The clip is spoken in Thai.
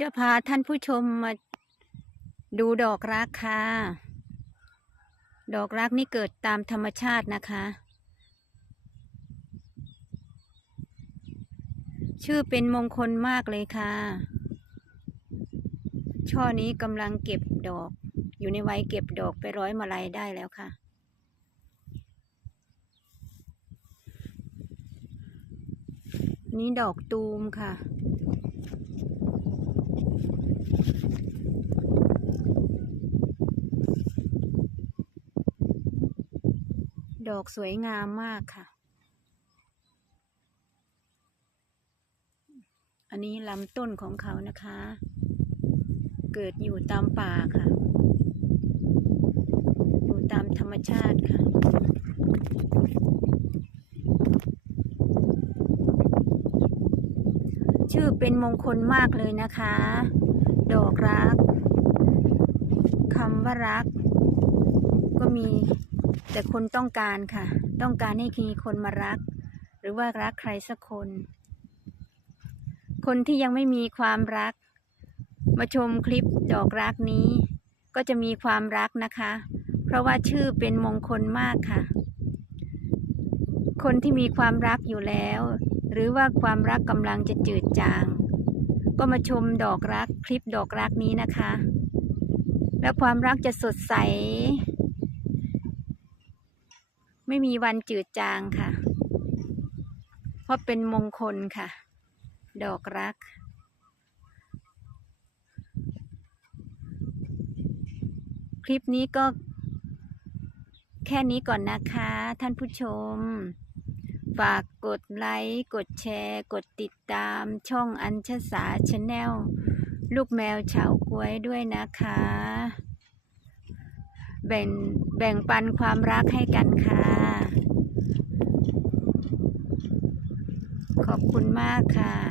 จะพาท่านผู้ชมมาดูดอกรักค่ะ ดอกรักนี่เกิดตามธรรมชาตินะคะ ชื่อเป็นมงคลมากเลยค่ะ ช่อนี้กำลังเก็บดอก อยู่ในวัยเก็บดอกไปร้อยมาลัยได้แล้วค่ะนี่ดอกตูมค่ะ ดอกสวยงามมากค่ะ อันนี้ลำต้นของเขานะคะ เกิดอยู่ตามป่าค่ะ อยู่ตามธรรมชาติค่ะชื่อเป็นมงคลมากเลยนะคะ ดอกรักคำว่ารัก ก็มีแต่คนต้องการค่ะ ต้องการให้มีคนมารัก หรือว่ารักใครสักคน คนที่ยังไม่มีความรัก มาชมคลิปดอกรักนี้ ก็จะมีความรักนะคะ เพราะว่าชื่อเป็นมงคลมากค่ะ คนที่มีความรักอยู่แล้ว หรือว่าความรักกำลังจะจืดจาง ก็มาชมดอกรักคลิปดอกรักนี้นะคะ แล้วความรักจะสดใส ไม่มีวันจืดจางค่ะ เพราะเป็นมงคลค่ะ ดอกรัก คลิปนี้ก็แค่นี้ก่อนนะคะ ท่านผู้ชม ฝากกดไลค์ กดแชร์ กดติดตามช่องอัญชสาชาแนลลูกแมวเฉาก้วยด้วยนะคะ แบ่งแบ่งปันความรักให้กันค่ะ ขอบคุณมากค่ะ